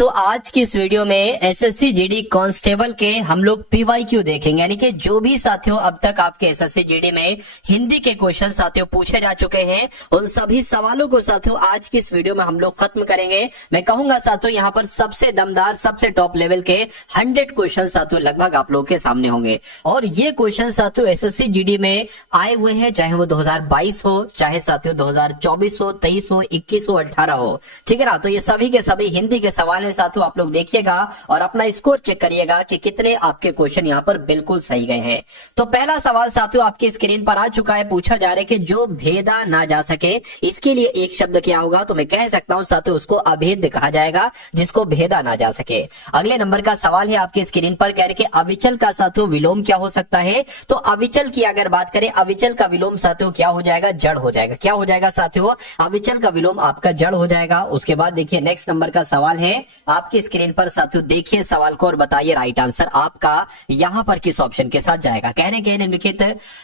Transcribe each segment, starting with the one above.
साथियों आज की इस वीडियो में एसएससी जीडी कांस्टेबल के हम लोग पीवाईक्यू देखेंगे, यानी कि जो भी साथियों अब तक आपके एसएससी जीडी में हिंदी के क्वेश्चन साथियों पूछे जा चुके हैं उन सभी सवालों को साथियों आज की इस वीडियो में हम लोग खत्म करेंगे। मैं कहूंगा साथियों यहाँ पर सबसे दमदार सबसे टॉप लेवल के 100 क्वेश्चन साथियों लगभग आप लोगों के सामने होंगे और ये क्वेश्चन साथियों एसएससी जीडी में आए हुए हैं, चाहे वो 2022 हो, चाहे साथियों 2024 हो, 23 हो, 21 हो, 18 हो, ठीक है ना। तो ये सभी के सभी हिंदी के सवाल है साथियों, आप लोग देखिएगा और अपना स्कोर चेक करिएगा कि कितने आपके क्वेश्चन यहाँ पर बिल्कुल सही गए हैं। तो पहला सवाल साथियों आपकी स्क्रीन पर आ चुका है, पूछा जा रहा है कि जो भेदा ना जा सके इसके लिए एक शब्द क्या होगा। तो मैं कह सकता हूं साथियों उसको अभेद कहा जाएगा, जिसको भेदा ना जा सके। अगले नंबर का सवाल है आपकी स्क्रीन पर, कह रहे कि अविचल का साथियों विलोम क्या हो सकता है। तो अविचल की अगर बात करें, अविचल का विलोम साथियों क्या हो जाएगा, जड़ हो जाएगा। क्या हो जाएगा साथियों, अविचल का विलोम आपका जड़ हो जाएगा। उसके बाद देखिए नेक्स्ट नंबर का सवाल है आपकी स्क्रीन पर साथियों, देखिए सवाल को और बताइए राइट आंसर आपका यहां पर किस ऑप्शन के साथ जाएगा। कहने के निम्नलिखित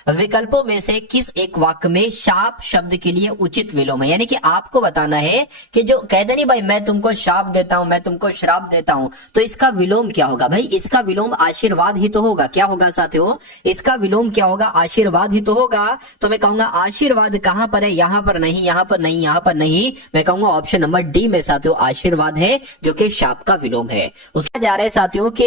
विकल्पों में से किस एक वाक्य में शाप शब्द के लिए उचित विलोम है। यानी कि आपको बताना है कि जो कहते नहीं भाई मैं तुमको शाप देता हूं, मैं तुमको श्राप देता हूं, तो इसका विलोम क्या होगा। भाई इसका विलोम आशीर्वाद ही तो होगा। क्या होगा साथियों, इसका विलोम क्या होगा, आशीर्वाद ही तो होगा। तो मैं कहूंगा आशीर्वाद कहां पर है, यहां पर नहीं, यहां पर नहीं, यहां पर नहीं, मैं कहूंगा ऑप्शन नंबर डी में साथियों आशीर्वाद है जो कि शाप का विलोम है। उसका जा रहा है साथियों के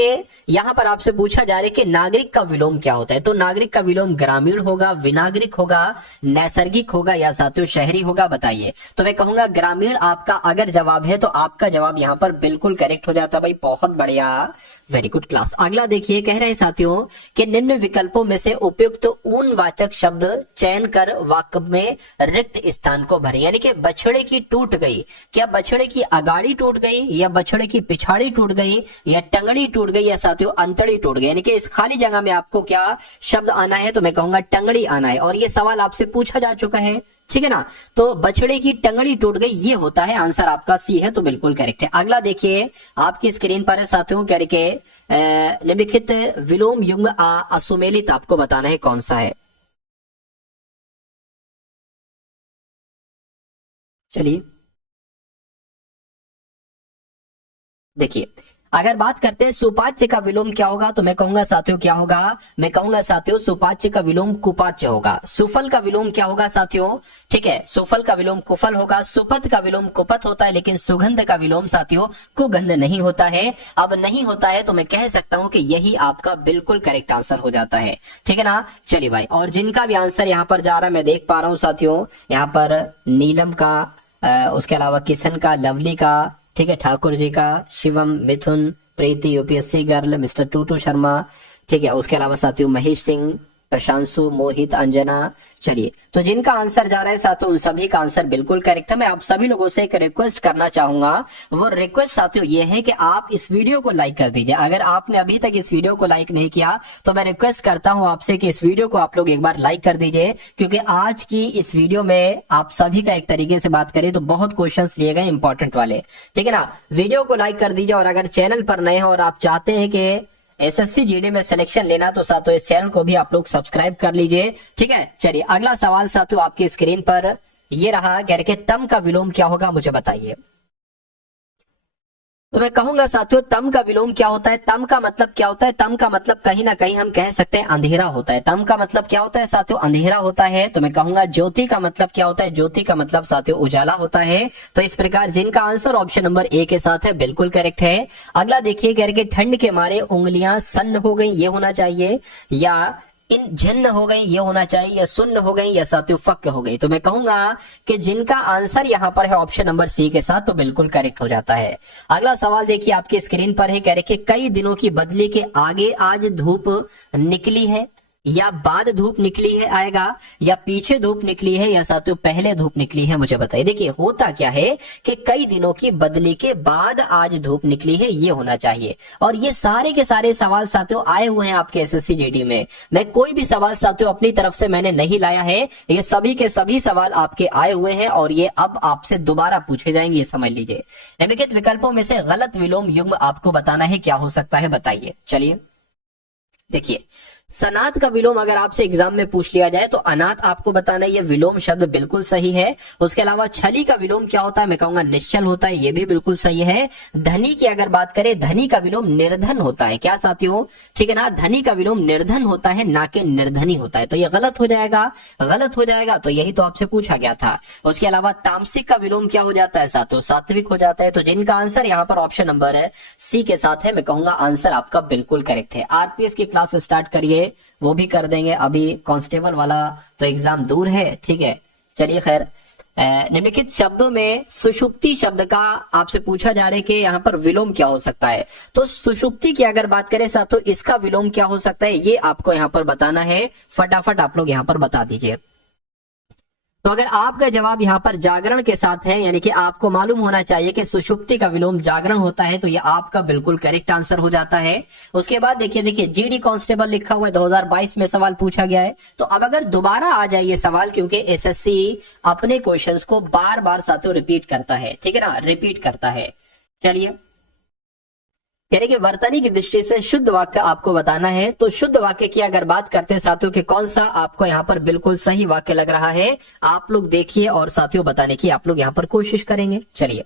यहां पर आपसे पूछा जा रहा है कि नागरिक का विलोम क्या होता है। तो नागरिक का विलोम ग्रामीण होगा, विनागरिक होगा, नैसर्गिक होगा या साथियों शहरी होगा, बताइए। तो मैं कहूंगा ग्रामीण आपका अगर जवाब है तो आपका जवाब यहां पर बिल्कुल करेक्ट हो जाता है। भाई बहुत बढ़िया, वेरी गुड क्लास। अगला देखिए कह रहे हैं साथियों कि निम्न विकल्पों में से उपयुक्त ऊन वाचक शब्द चयन कर वाक्य में रिक्त स्थान को भरे। यानी कि बछड़े की टूट गई, क्या बछड़े की अगाड़ी टूट गई या बछड़े की पिछाड़ी टूट गई या टंगड़ी टूट गई या साथियों अंतड़ी टूट गई। यानी कि इस खाली जगह में आपको क्या शब्द आना है, तो मैं कहूंगा टंगड़ी आना है और ये सवाल आपसे पूछा जा चुका है, ठीक है ना। तो बछड़े की टंगड़ी टूट गई ये होता है आंसर आपका सी है, तो बिल्कुल करेक्ट है। अगला देखिए आपकी स्क्रीन पर है साथियों, कह के निम्नलिखित विलोम युग्म असुमेलित आपको बताना है कौन सा है। चलिए देखिए, अगर बात करते हैं सुपाच्य का विलोम क्या होगा, तो मैं कहूंगा साथियों क्या होगा, मैं कहूंगा साथियों सुपाच्य का विलोम कुपाच्य होगा। सुफल का विलोम क्या होगा साथियों, ठीक है, सुफल का विलोम कुफल होगा। सुपथ का विलोम कुपथ होता है, लेकिन सुगंध का विलोम साथियों कुगंध नहीं होता है। अब नहीं होता है तो मैं कह सकता हूं कि यही आपका बिल्कुल करेक्ट आंसर हो जाता है, ठीक है ना। चलिए भाई, और जिनका भी आंसर यहाँ पर जा रहा है मैं देख पा रहा हूँ साथियों, यहाँ पर नीलम का, उसके अलावा किशन का, लवली का, ठीक है, ठाकुर जी का, शिवम, मिथुन, प्रीति, यूपीएससी गर्ल, मिस्टर टूटू शर्मा, ठीक है, उसके अलावा साथियों महेश सिंह, प्रशांशु, मोहित, अंजना। चलिए, तो जिनका आंसर जा रहा है साथियों उन सभी का आंसर बिल्कुल करेक्ट है। मैं आप सभी लोगों से एक रिक्वेस्ट करना चाहूंगा, वो रिक्वेस्ट साथियों ये है कि आप इस वीडियो को लाइक कर दीजिए। अगर आपने अभी तक इस वीडियो को लाइक नहीं किया तो मैं रिक्वेस्ट करता हूं आपसे कि इस वीडियो को आप लोग एक बार लाइक कर दीजिए, क्योंकि आज की इस वीडियो में आप सभी का एक तरीके से बात करें तो बहुत क्वेश्चन लिए गए इंपॉर्टेंट वाले, ठीक है ना। वीडियो को लाइक कर दीजिए और अगर चैनल पर नए हैं और आप चाहते हैं कि एसएससी जीडी में सिलेक्शन लेना तो साथियों इस चैनल को भी आप लोग सब्सक्राइब कर लीजिए, ठीक है। चलिए अगला सवाल साथियों आपकी स्क्रीन पर ये रहा, कह रहे तम का विलोम क्या होगा मुझे बताइए। तो मैं कहूंगा साथियों तम का विलोम क्या होता है। तम का मतलब क्या होता है, तम का मतलब कहीं ना कहीं हम कह सकते हैं अंधेरा होता है। तम का मतलब क्या होता है साथियों, अंधेरा होता है। तो मैं कहूंगा ज्योति का मतलब क्या होता है, ज्योति का मतलब साथियों उजाला होता है। तो इस प्रकार जिनका आंसर ऑप्शन नंबर ए के साथ है बिल्कुल करेक्ट है। अगला देखिए कह रहे ठंड के मारे उंगलियां सन्न हो गई ये होना चाहिए, या इन झन्न हो गई ये होना चाहिए, या सुन्न हो गई, या साथियों फक हो गई। तो मैं कहूंगा कि जिनका आंसर यहां पर है ऑप्शन नंबर सी के साथ तो बिल्कुल करेक्ट हो जाता है। अगला सवाल देखिए आपकी स्क्रीन पर है, कह रहे कि कई दिनों की बदली के आगे आज धूप निकली है, या बाद धूप निकली है आएगा, या पीछे धूप निकली है, या साथियों पहले धूप निकली है, मुझे बताइए। देखिए होता क्या है कि कई दिनों की बदली के बाद आज धूप निकली है ये होना चाहिए। और ये सारे के सारे सवाल साथियों आए हुए हैं आपके एसएससी जीडी में। मैं कोई भी सवाल साथियों अपनी तरफ से मैंने नहीं लाया है, ये सभी के सभी सवाल आपके आए हुए हैं और ये अब आपसे दोबारा पूछे जाएंगे, ये समझ लीजिए। निम्नलिखित विकल्पों में से गलत विलोम युग्म आपको बताना है क्या हो सकता है, बताइए। चलिए देखिए सनात का विलोम अगर आपसे एग्जाम में पूछ लिया जाए तो अनाथ आपको बताना है, ये विलोम शब्द बिल्कुल सही है। उसके अलावा छली का विलोम क्या होता है, मैं कहूंगा निश्चल होता है, ये भी बिल्कुल सही है। धनी की अगर बात करें, धनी का विलोम निर्धन होता है, क्या साथियों, ठीक है ना, धनी का विलोम निर्धन होता है, ना कि निर्धनी होता है, तो ये गलत हो जाएगा, गलत हो जाएगा, तो यही तो आपसे पूछा गया था। उसके अलावा तामसिक का विलोम क्या हो जाता है साथियों, सात्विक हो जाता है। तो जिनका आंसर यहाँ पर ऑप्शन नंबर है सी के साथ है, मैं कहूंगा आंसर आपका बिल्कुल करेक्ट है। आरपीएफ की क्लास स्टार्ट करिए, वो भी कर देंगे, अभी कांस्टेबल वाला तो एग्जाम दूर है, ठीक है। चलिए खैर, निम्नलिखित शब्दों में सुषुप्ति शब्द का आपसे पूछा जा रहा है कि यहाँ पर विलोम क्या हो सकता है। तो सुषुप्ति की अगर बात करें साथियों, इसका विलोम क्या हो सकता है, ये आपको यहाँ पर बताना है, फटाफट आप लोग यहाँ पर बता दीजिए। तो अगर आपका जवाब यहाँ पर जागरण के साथ है, यानी कि आपको मालूम होना चाहिए कि सुषुप्ति का विलोम जागरण होता है, तो ये आपका बिल्कुल करेक्ट आंसर हो जाता है। उसके बाद देखिए जीडी कांस्टेबल लिखा हुआ है, 2022 में सवाल पूछा गया है। तो अब अगर दोबारा आ जाए ये सवाल, क्योंकि एसएससी अपने क्वेश्चंस को बार बार साथियों रिपीट करता है, ठीक है ना, रिपीट करता है। चलिए, यानी कि वर्तनी की दृष्टि से शुद्ध वाक्य आपको बताना है। तो शुद्ध वाक्य की अगर बात करते हैं साथियों कि कौन सा आपको यहाँ पर बिल्कुल सही वाक्य लग रहा है, आप लोग देखिए और साथियों बताने की आप लोग यहाँ पर कोशिश करेंगे। चलिए,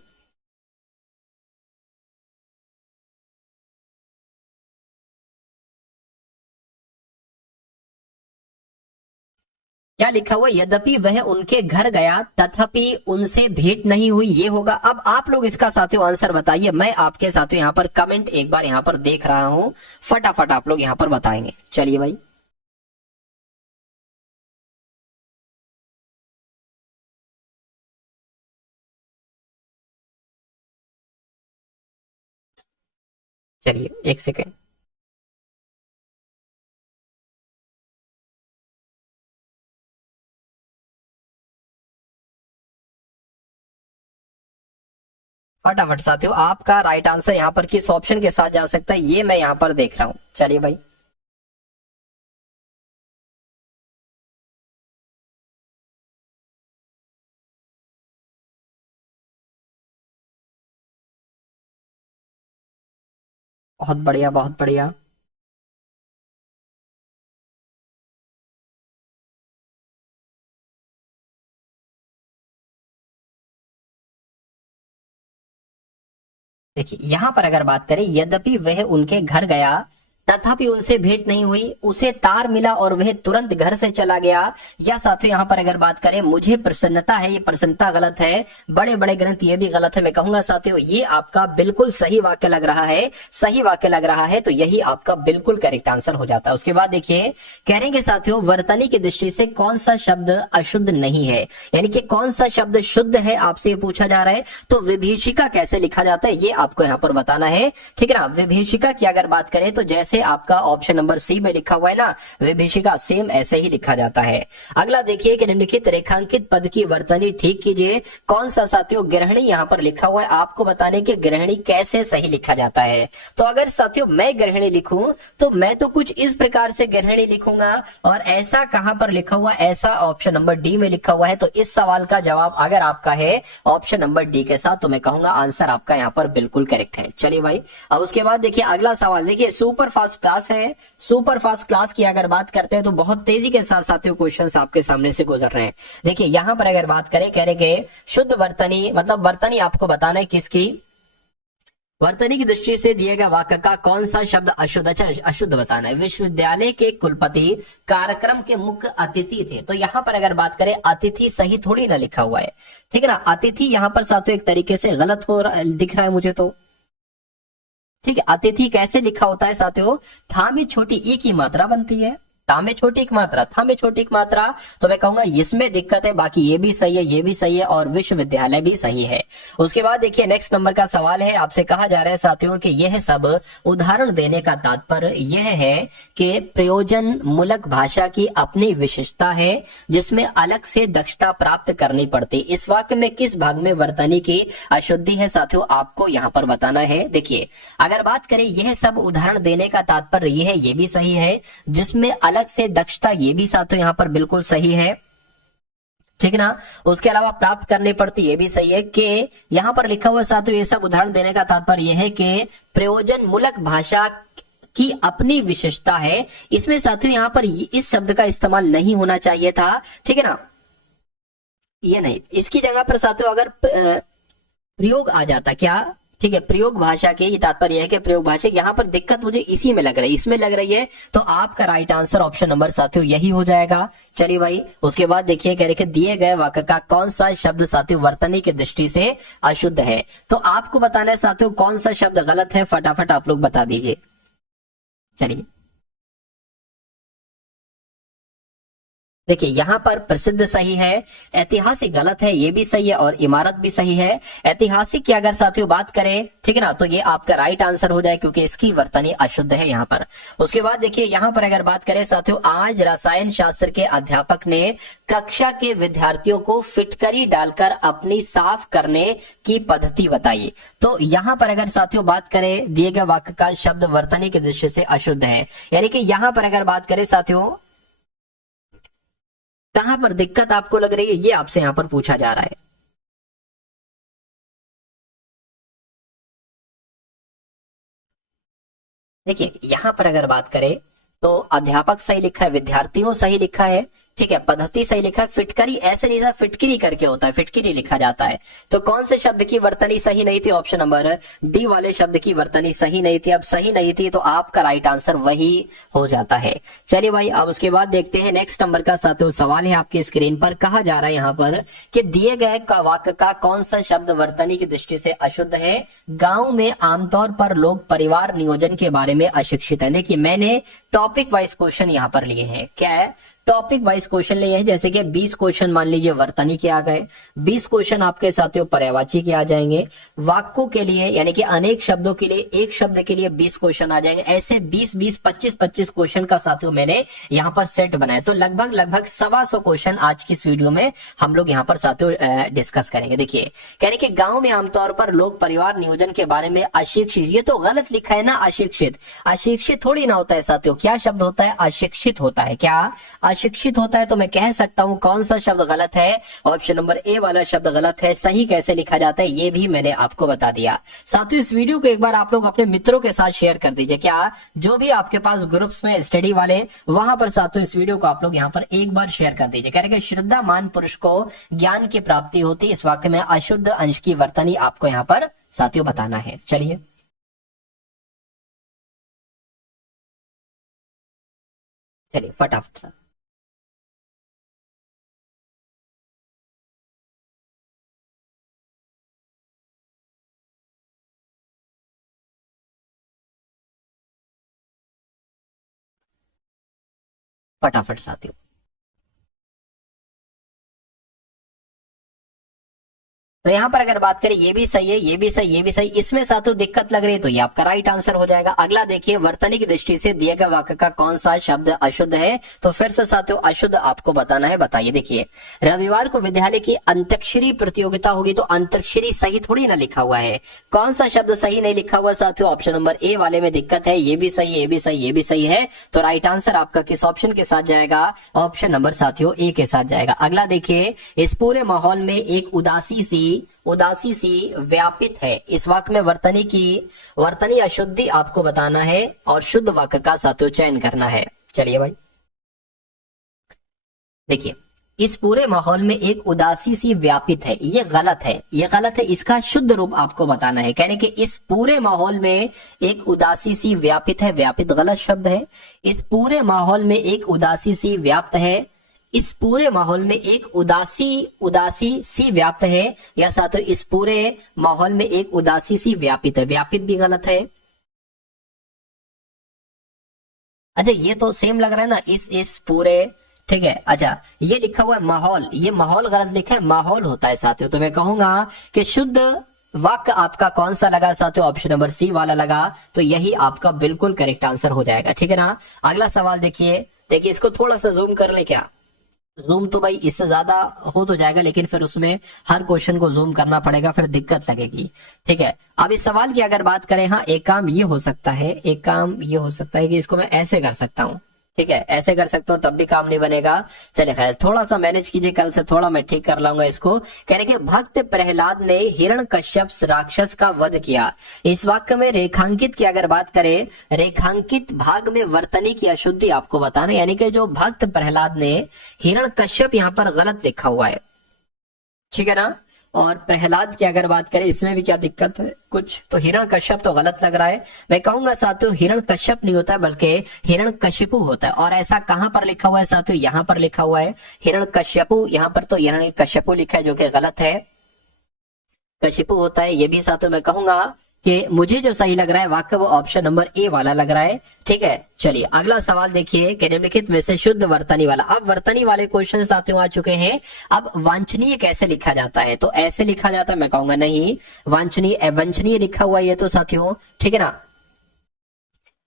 क्या लिखा हुआ, यद्यपि वह उनके घर गया तथापि उनसे भेंट नहीं हुई, ये होगा। अब आप लोग इसका साथियों आंसर बताइए, मैं आपके साथियों यहाँ पर कमेंट एक बार यहाँ पर देख रहा हूं, फटाफट आप लोग यहाँ पर बताएंगे। चलिए भाई, चलिए एक सेकेंड। फटाफट साथियों, आपका राइट आंसर यहाँ पर किस ऑप्शन के साथ जा सकता है, ये मैं यहाँ पर देख रहा हूँ। चलिए भाई, बहुत बढ़िया, बहुत बढ़िया। देखिए यहां पर अगर बात करें, यद्यपि वह उनके घर गया तथापि उनसे भेंट नहीं हुई, उसे तार मिला और वह तुरंत घर से चला गया, या साथियों यहां पर अगर बात करें, मुझे प्रसन्नता है, ये प्रसन्नता गलत है, बड़े बड़े ग्रंथ ये भी गलत है। मैं कहूंगा साथियों ये आपका बिल्कुल सही वाक्य लग रहा है, सही वाक्य लग रहा है, तो यही आपका बिल्कुल करेक्ट आंसर हो जाता है। उसके बाद देखिए, कहेंगे साथियों वर्तनी की दृष्टि से कौन सा शब्द अशुद्ध नहीं है, यानी कि कौन सा शब्द शुद्ध है, आपसे ये पूछा जा रहा है। तो विभीषिका कैसे लिखा जाता है, ये आपको यहाँ पर बताना है, ठीक है ना। विभीषिका की अगर बात करें तो जैसे आपका ऑप्शन नंबर सी में लिखा हुआ है ना, विभीषिका, सेम ऐसे ही लिखा जाता है। अगला देखिए कि निम्नलिखित रेखांकित पद की वर्तनी ठीक कीजिए, कौन सा साथियों गृहिणी यहाँ पर लिखा हुआ है, आपको बताने कि गृहिणी कैसे सही लिखा जाता है। तो अगर साथियों मैं गृहिणी लिखूं तो मैं तो कुछ इस प्रकार से गृहिणी लिखूंगा, और ऐसा कहां पर लिखा हुआ, ऐसा ऑप्शन नंबर डी में लिखा हुआ है। तो इस सवाल का जवाब अगर आपका है ऑप्शन नंबर डी के साथ, तो मैं कहूंगा आंसर आपका यहाँ पर बिल्कुल करेक्ट है। चलिए भाई, अब उसके बाद देखिए अगला सवाल, देखिए सुपर फास्ट क्लास है, सुपर फास्ट क्लास की अगर बात करते हैं तो बहुत तेजी के साथ साथियों क्वेश्चंस आपके सामने से गुजर रहे हैं। देखिए यहां पर अगर बात करें, कह रहे कि शुद्ध वर्तनी, मतलब वर्तनी आपको बताना है किसकी, वर्तनी की दृष्टि से दिए गए वाक्य का कौन सा शब्द अशुद्ध, अच्छा अशुद्ध बताना है। विश्वविद्यालय के कुलपति कार्यक्रम के मुख्य अतिथि थे, तो यहां पर अगर बात करें अतिथि सही थोड़ी ना लिखा हुआ है, ठीक है ना। अतिथि यहां पर साथियों एक तरीके से गलत हो दिख रहा है मुझे तो, ठीक है। अतिथि कैसे लिखा होता है साथियों, था में छोटी ई की मात्रा बनती है, ता में छोटी एक मात्रा, था में छोटी एक मात्रा, तो मैं कहूंगा इसमें दिक्कत है, बाकी ये भी सही है, ये भी सही है, और विश्वविद्यालय भी सही है। उसके बाद देखिए नेक्स्ट नंबर का सवाल है, आपसे कहा जा रहा है साथियों कि यह सब उदाहरण देने का तात्पर्य यह है कि प्रयोजन मूलक भाषा की अपनी विशेषता है जिसमें अलग से दक्षता प्राप्त करनी पड़ती। इस वाक्य में किस भाग में वर्तनी की अशुद्धि है साथियों, आपको यहाँ पर बताना है। देखिए अगर बात करें यह सब उदाहरण देने का तात्पर्य यह है, ये भी सही है, जिसमें अलग से दक्षता, ये भी साथियों यहाँ पर बिल्कुल सही है, ठीक है ना। उसके अलावा प्राप्त करनी पड़ती, ये भी सही है। कि यहाँ पर लिखा हुआ साथियों ये सब उदाहरण देने का तात्पर्य यह है कि प्रयोजन मूलक भाषा की अपनी विशेषता है। इसमें साथियों यहाँ पर इस शब्द का इस्तेमाल नहीं होना चाहिए था, ठीक है ना, ये नहीं, इसकी जगह पर साथियों अगर प्रयोग आ जाता, क्या, ठीक है, प्रयोग भाषा के, ये तात्पर्य है कि प्रयोग भाषा, यहाँ पर दिक्कत मुझे इसी में लग रही है, इसमें लग रही है, तो आपका राइट आंसर ऑप्शन नंबर साथियों यही हो जाएगा। चलिए भाई, उसके बाद देखिए कह रहे कि दिए गए वाक्य का कौन सा शब्द साथियों वर्तनी की दृष्टि से अशुद्ध है। तो आपको बताना है साथियों कौन सा शब्द गलत है, फटाफट आप लोग बता दीजिए। चलिए देखिए यहां पर प्रसिद्ध सही है, ऐतिहासिक गलत है, ये भी सही है, और इमारत भी सही है। ऐतिहासिक की अगर साथियों बात करें, ठीक है ना, तो ये आपका राइट आंसर हो जाए क्योंकि इसकी वर्तनी अशुद्ध है यहाँ पर। उसके बाद देखिए यहाँ पर अगर बात करें साथियों, आज रसायन शास्त्र के अध्यापक ने कक्षा के विद्यार्थियों को फिटकरी डालकर अपनी साफ करने की पद्धति बताई। तो यहाँ पर अगर साथियों बात करें, दिए गए वाक्य का शब्द वर्तनी की दृष्टि से अशुद्ध है, यानी कि यहाँ पर अगर बात करें साथियों कहां पर दिक्कत आपको लग रही है, ये आपसे यहां पर पूछा जा रहा है। देखिए यहां पर अगर बात करें तो अध्यापक सही लिखा है, विद्यार्थियों सही लिखा है, ठीक है, पद्धति सही लिखा है, फिटकरी ऐसे नहीं था, फिटकरी करके होता है, फिटकरी लिखा जाता है। तो कौन से शब्द की वर्तनी सही नहीं थी, ऑप्शन नंबर डी वाले शब्द की वर्तनी सही नहीं थी। अब सही नहीं थी तो आपका राइट आंसर वही हो जाता है। चलिए भाई, अब उसके बाद देखते हैं नेक्स्ट नंबर का साथियों सवाल है आपकी स्क्रीन पर। कहा जा रहा है यहाँ पर कि दिए गए वाक्य का कौन सा शब्द वर्तनी की दृष्टि से अशुद्ध है। गांव में आमतौर पर लोग परिवार नियोजन के बारे में अशिक्षित है। देखिए मैंने टॉपिक वाइज क्वेश्चन यहाँ पर लिए हैं, क्या है, टॉपिक वाइज क्वेश्चन लिए हैं। जैसे कि 20 क्वेश्चन मान लीजिए वर्तनी के आ गए, 20 क्वेश्चन आपके साथियों पर्यायवाची के आ जाएंगे, वाक्यों के लिए यानी कि अनेक शब्दों के लिए, एक शब्द के लिए 20 क्वेश्चन आ जाएंगे। ऐसे 20-20, 25-25 क्वेश्चन का साथियों मैंने यहाँ पर सेट बनाया। तो लगभग 125 क्वेश्चन आज की इस वीडियो में हम लोग यहाँ पर साथियों डिस्कस करेंगे। देखिए कह रहे कि गाँव में आमतौर पर लोग परिवार नियोजन के बारे में अशिक्षित, ये तो गलत लिखा है ना, अशिक्षित, अशिक्षित थोड़ी ना होता है साथियों, क्या शब्द होता है, अशिक्षित होता है, क्या अशिक्षित होता है। तो मैं कह सकता हूं कौन सा शब्द गलत है, ऑप्शन नंबर ए वाला शब्द गलत है। सही कैसे लिखा जाता है ये भी मैंने आपको बता दिया। साथियों इस वीडियो को एक बार आप लोग अपने मित्रों के साथ शेयर कर दीजिए, क्या जो भी आपके पास ग्रुप्स में स्टडी वाले, वहां पर साथियों इस वीडियो को आप लोग यहाँ पर एक बार शेयर कर दीजिए। कह रहे कि श्रद्धामान पुरुष को ज्ञान की प्राप्ति होती, इस वाक्य में अशुद्ध अंश की वर्तनी आपको यहाँ पर साथियों बताना है। चलिए चलिए फटाफट से फटाफट साथियों। तो यहाँ पर अगर बात करें ये भी सही है, ये भी सही, ये भी सही, इसमें साथियों दिक्कत लग रही है तो ये आपका राइट आंसर हो जाएगा। अगला देखिए वर्तनी की दृष्टि से दिए गए वाक्य का कौन सा शब्द अशुद्ध है। तो फिर से साथियों अशुद्ध आपको बताना है, बताइए। देखिए रविवार को विद्यालय की अंतक्षरी प्रतियोगिता होगी, तो अंतक्षरी सही थोड़ी ना लिखा हुआ है। कौन सा शब्द सही नहीं लिखा हुआ साथियों, ऑप्शन नंबर ए वाले में दिक्कत है। ये भी सही, ये भी सही, ये भी सही है। तो राइट आंसर आपका किस ऑप्शन के साथ जाएगा, ऑप्शन नंबर साथियों ए के साथ जाएगा। अगला देखिए, इस पूरे माहौल में एक उदासी सी व्यापित है, इस वाक्य में वर्तनी अशुद्धि आपको बताना है और शुद्ध वाक्य का साथियों चयन करना है। चलिए भाई देखिए, इस पूरे माहौल में एक उदासी सी व्यापित है, ये गलत है, ये गलत है, इसका शुद्ध रूप आपको बताना है। कहने कि इस पूरे माहौल में एक उदासी सी व्यापित है, व्यापित गलत शब्द है। इस पूरे माहौल में एक उदासी सी व्याप्त है, इस पूरे माहौल में एक उदासी सी व्याप्त है, या साथियों इस पूरे माहौल में एक उदासी सी व्यापित है, व्यापित भी गलत है। अच्छा ये तो सेम लग रहा है ना, इस पूरे, ठीक है। अच्छा ये लिखा हुआ है माहौल, ये माहौल गलत लिखा है, माहौल होता है साथियों। तो मैं कहूंगा कि शुद्ध वाक्य आपका कौन सा लगा साथियों, ऑप्शन नंबर सी वाला लगा। तो यही आपका बिल्कुल करेक्ट आंसर हो जाएगा, ठीक है ना। अगला सवाल देखिए, इसको थोड़ा सा जूम कर ले, क्या जूम तो भाई इससे ज्यादा हो तो जाएगा, लेकिन फिर उसमें हर क्वेश्चन को जूम करना पड़ेगा, फिर दिक्कत लगेगी, ठीक है। अब इस सवाल की अगर बात करें, हाँ एक काम ये हो सकता है, एक काम ये हो सकता है कि इसको मैं ऐसे कर सकता हूं, ठीक है, ऐसे कर सकते हो तब भी काम नहीं बनेगा। चलिए खैर, थोड़ा सा मैनेज कीजिए, कल से थोड़ा मैं ठीक कर लाऊंगा इसको। कह रहे कि भक्त प्रहलाद ने हिरण्यकश्यप राक्षस का वध किया। इस वाक्य में रेखांकित की अगर बात करें, रेखांकित भाग में वर्तनी की अशुद्धि आपको बताना, यानी कि जो भक्त प्रहलाद ने हिरण्यकश्यप यहाँ पर गलत लिखा हुआ है, ठीक है ना। और प्रहलाद की अगर बात करें, इसमें भी क्या दिक्कत है कुछ, तो हिरण्यकश्यप तो गलत लग रहा है। मैं कहूंगा साथियों हिरण्यकश्यप नहीं होता बल्कि हिरण्यकशिपु होता है। और ऐसा कहां पर लिखा हुआ है साथियों, यहां पर लिखा हुआ है हिरण्यकश्यपु, यहां पर तो हिरण्यकश्यपु लिखा है जो कि गलत है, कशिपु होता है। ये भी साथियों मैं कहूंगा कि मुझे जो सही लग रहा है वाक्य वो ऑप्शन नंबर ए वाला लग रहा है, ठीक है। चलिए अगला सवाल देखिए कि निम्नलिखित में से शुद्ध वर्तनी वाला। अब वर्तनी वाले क्वेश्चन साथियों आ चुके हैं। अब वांछनीय कैसे लिखा जाता है, तो ऐसे लिखा जाता है, मैं कहूंगा नहीं, वांछनीय अवांछनीय लिखा हुआ है ये तो साथियों, ठीक है ना।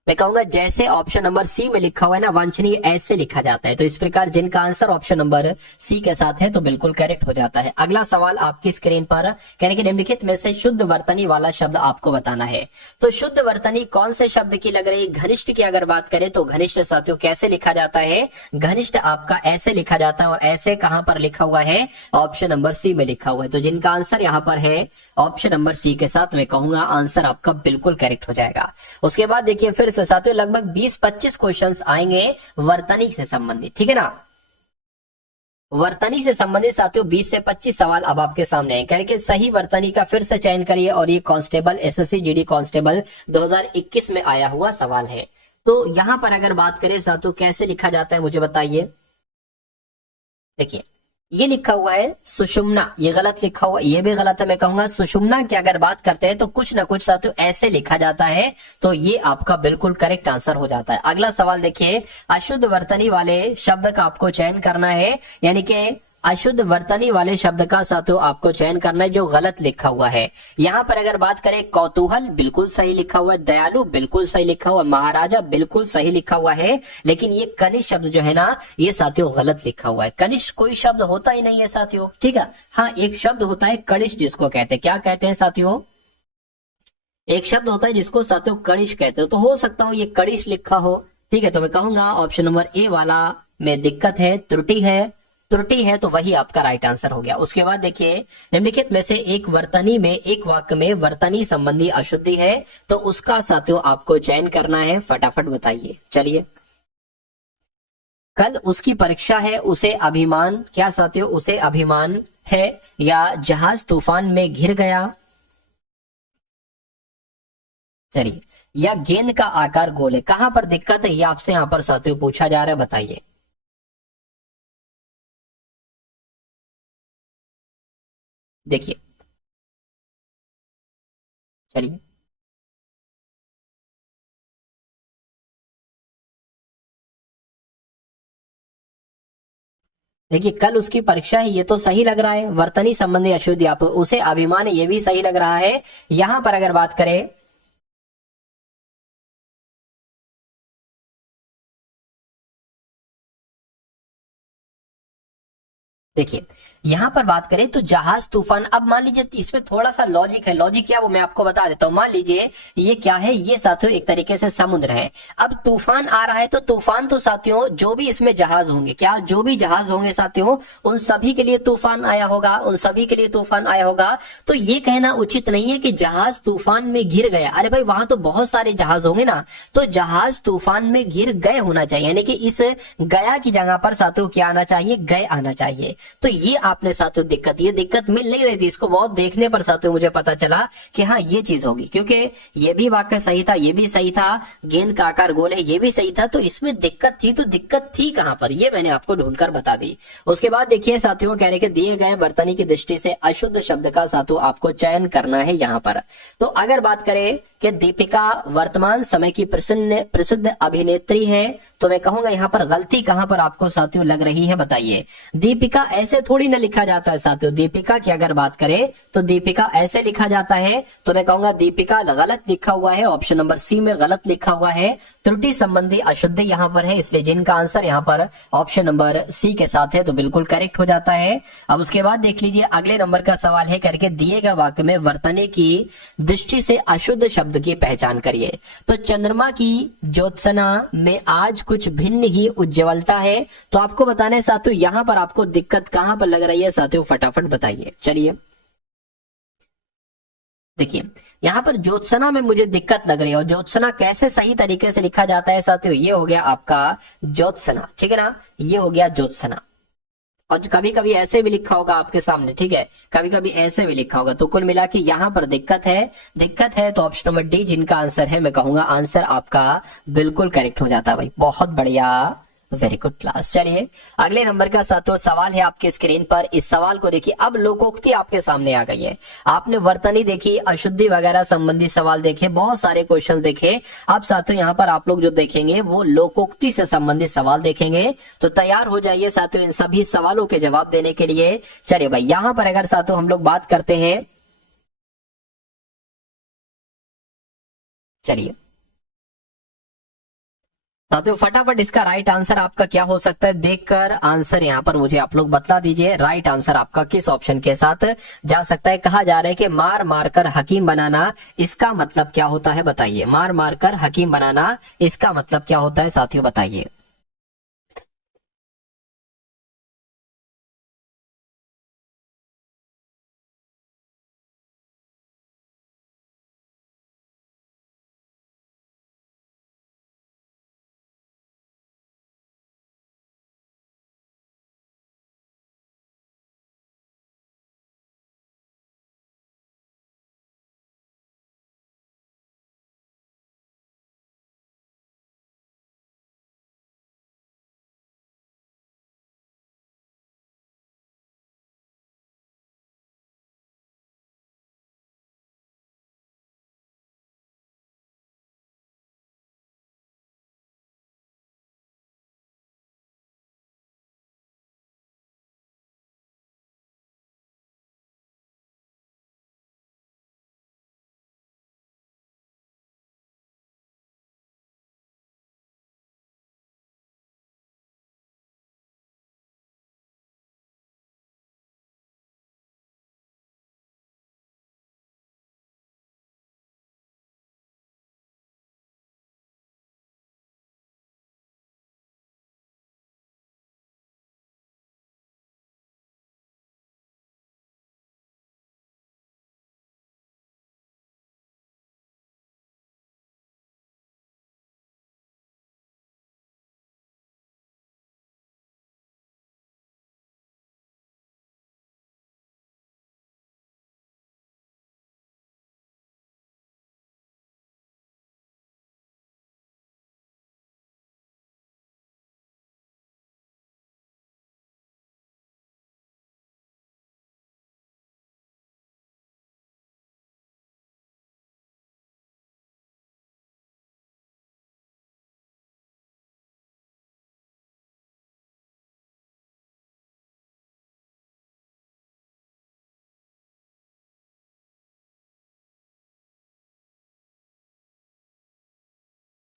मैं कहूंगा जैसे ऑप्शन नंबर सी में लिखा हुआ है ना, वांछनीय ऐसे लिखा जाता है। तो इस प्रकार जिनका आंसर ऑप्शन नंबर सी के साथ है तो बिल्कुल करेक्ट हो जाता है। अगला सवाल आपकी स्क्रीन पर, कहने के निम्नलिखित में से शुद्ध वर्तनी वाला शब्द आपको बताना है। तो शुद्ध वर्तनी कौन से शब्द की लग रही है? घनिष्ठ की अगर बात करें तो घनिष्ठ साथियों कैसे लिखा जाता है? घनिष्ठ आपका ऐसे लिखा जाता है, और ऐसे कहां पर लिखा हुआ है? ऑप्शन नंबर सी में लिखा हुआ है। तो जिनका आंसर यहाँ पर है ऑप्शन नंबर सी के साथ, मैं कहूंगा आंसर आपका बिल्कुल करेक्ट हो जाएगा। उसके बाद देखिए फिर से साथियों लगभग 20-25 क्वेश्चंस आएंगे वर्तनी से संबंधित, ठीक है ना। वर्तनी से संबंधित साथियों 20 से 25 सवाल अब आपके सामने हैं। कह रहे कि सही वर्तनी का फिर से चयन करिए, और ये कांस्टेबल एसएससी जीडी कांस्टेबल 2021 में आया हुआ सवाल है। तो यहां पर अगर बात करें साथियों कैसे लिखा जाता है मुझे बताइए। देखिए ये लिखा हुआ है सुषुम्ना, ये गलत लिखा हुआ, ये भी गलत है। मैं कहूंगा सुषुम्ना की अगर बात करते हैं तो कुछ ना कुछ साथियों ऐसे लिखा जाता है, तो ये आपका बिल्कुल करेक्ट आंसर हो जाता है। अगला सवाल देखिए, अशुद्ध वर्तनी वाले शब्द का आपको चयन करना है, यानी कि अशुद्ध वर्तनी वाले शब्द का साथियों आपको चयन करना है जो गलत लिखा हुआ है। यहां पर अगर बात करें कौतूहल बिल्कुल सही लिखा हुआ है, दयालु बिल्कुल सही लिखा हुआ, महाराजा बिल्कुल सही लिखा हुआ है, लेकिन ये कनिष्ठ शब्द जो है ना ये साथियों गलत लिखा हुआ है। कनिष्ठ कोई शब्द होता ही नहीं है साथियों, ठीक है। हाँ एक शब्द होता है कनिष्ठ, जिसको कहते हैं, क्या कहते हैं साथियों? एक शब्द होता है जिसको साथियों कनिष्ठ कहते हो, तो हो सकता हो ये कनिष्ठ लिखा हो, ठीक है। तो मैं कहूंगा ऑप्शन नंबर ए वाला में दिक्कत है, त्रुटि है, तो वही आपका राइट आंसर हो गया। उसके बाद देखिए निम्नलिखित में से एक वर्तनी में, एक वाक्य में वर्तनी संबंधी अशुद्धि है, तो उसका साथियों आपको चयन करना है, फटाफट बताइए। चलिए, कल उसकी परीक्षा है, उसे अभिमान, क्या साथियों उसे अभिमान है, या जहाज तूफान में घिर गया, चलिए, या गेंद का आकार गोल है। कहां पर दिक्कत है ये आपसे यहां पर साथियों पूछा जा रहा है, बताइए। देखिए चलिए देखिए, कल उसकी परीक्षा है, ये तो सही लग रहा है। वर्तनी संबंधी अशुद्धि आप उसे अभिमान है, ये भी सही लग रहा है। यहां पर अगर बात करें देखिए यहां पर बात करें तो जहाज तूफान, अब मान लीजिए इसमें थोड़ा सा लॉजिक है। लॉजिक क्या वो मैं आपको बता देता हूं। मान लीजिए ये क्या है, ये साथियों एक तरीके से समुद्र है। अब तूफान आ रहा है तो तूफान तो साथियों जो भी इसमें जहाज होंगे, क्या जो भी जहाज होंगे साथियों उन सभी के लिए तूफान आया होगा, उन सभी के लिए तूफान आया होगा। तो ये कहना उचित नहीं है कि जहाज तूफान में घिर गया। अरे भाई वहां तो बहुत सारे जहाज होंगे ना, तो जहाज तूफान में घिर गए होना चाहिए, यानी कि इस गया की जगह पर साथियों क्या आना चाहिए, गए आना चाहिए। तो ये आपने साथियों ये दिक्कत मिल नहीं रही थी, इसको बहुत देखने पर साथियों मुझे पता चला कि हाँ ये चीज होगी, क्योंकि ये भी वाक्य सही था, ये भी सही था, गेंद का आकार गोल है ये भी सही था, तो इसमें दिक्कत थी। तो दिक्कत थी कहां पर, ये मैंने आपको ढूंढकर बता दी। उसके बाद देखिए साथियों कह रहे कि दिए गए वर्तनी की दृष्टि से अशुद्ध शब्द का साथियों आपको चयन करना है यहां पर। तो अगर बात करें कि दीपिका वर्तमान समय की प्रसिद्ध अभिनेत्री है, तो मैं कहूंगा यहाँ पर गलती कहां पर आपको साथियों लग रही है, बताइए। दीपिका ऐसे थोड़ी ना लिखा जाता है साथियों। दीपिका की अगर बात करें तो दीपिका ऐसे लिखा जाता है, तो मैं कहूंगा दीपिका गलत लिखा हुआ है, ऑप्शन नंबर सी में गलत लिखा हुआ है। त्रुटि संबंधी अशुद्धि यहाँ पर है, इसलिए जिनका आंसर यहाँ पर ऑप्शन नंबर सी के साथ है तो बिल्कुल करेक्ट हो जाता है। अब उसके बाद देख लीजिए अगले नंबर का सवाल है करके दिए गए वाक्य में वर्तनी की दृष्टि से अशुद्ध शब्द शब्द की पहचान करिए। तो चंद्रमा की ज्योत्सना में आज कुछ भिन्न ही उज्ज्वलता है। तो आपको बताने साथियों यहां पर आपको दिक्कत कहां पर लग रही है साथियों, फटाफट बताइए। चलिए देखिए यहाँ पर ज्योत्सना में मुझे दिक्कत लग रही है, और ज्योत्सना कैसे सही तरीके से लिखा जाता है साथियों, ये हो गया आपका ज्योत्सना, ठीक है ना, ये हो गया ज्योत्सना। और कभी कभी ऐसे भी लिखा होगा आपके सामने, ठीक है, कभी कभी ऐसे भी लिखा होगा। तो कुल मिला के यहाँ पर दिक्कत है तो ऑप्शन नंबर डी जिनका आंसर है, मैं कहूंगा आंसर आपका बिल्कुल करेक्ट हो जाता है भाई। बहुत बढ़िया, वेरी गुड क्लास। चलिए अगले नंबर का सातों सवाल है आपके स्क्रीन पर। इस सवाल को देखिए, अब लोकोक्ति आपके सामने आ गई है। आपने वर्तनी देखी, अशुद्धि वगैरह संबंधी सवाल देखे, बहुत सारे क्वेश्चन देखे। अब साथियों यहाँ पर आप लोग जो देखेंगे वो लोकोक्ति से संबंधित सवाल देखेंगे। तो तैयार हो जाइए साथियों इन सभी सवालों के जवाब देने के लिए। चलिए भाई यहाँ पर अगर साथियों हम लोग बात करते हैं, चलिए साथियों फटाफट इसका राइट आंसर आपका क्या हो सकता है, देखकर आंसर यहाँ पर मुझे आप लोग बतला दीजिए। राइट आंसर आपका किस ऑप्शन के साथ जा सकता है। कहा जा रहा है कि मार मारकर हकीम बनाना, इसका मतलब क्या होता है बताइए। मार मारकर हकीम बनाना, इसका मतलब क्या होता है साथियों बताइए।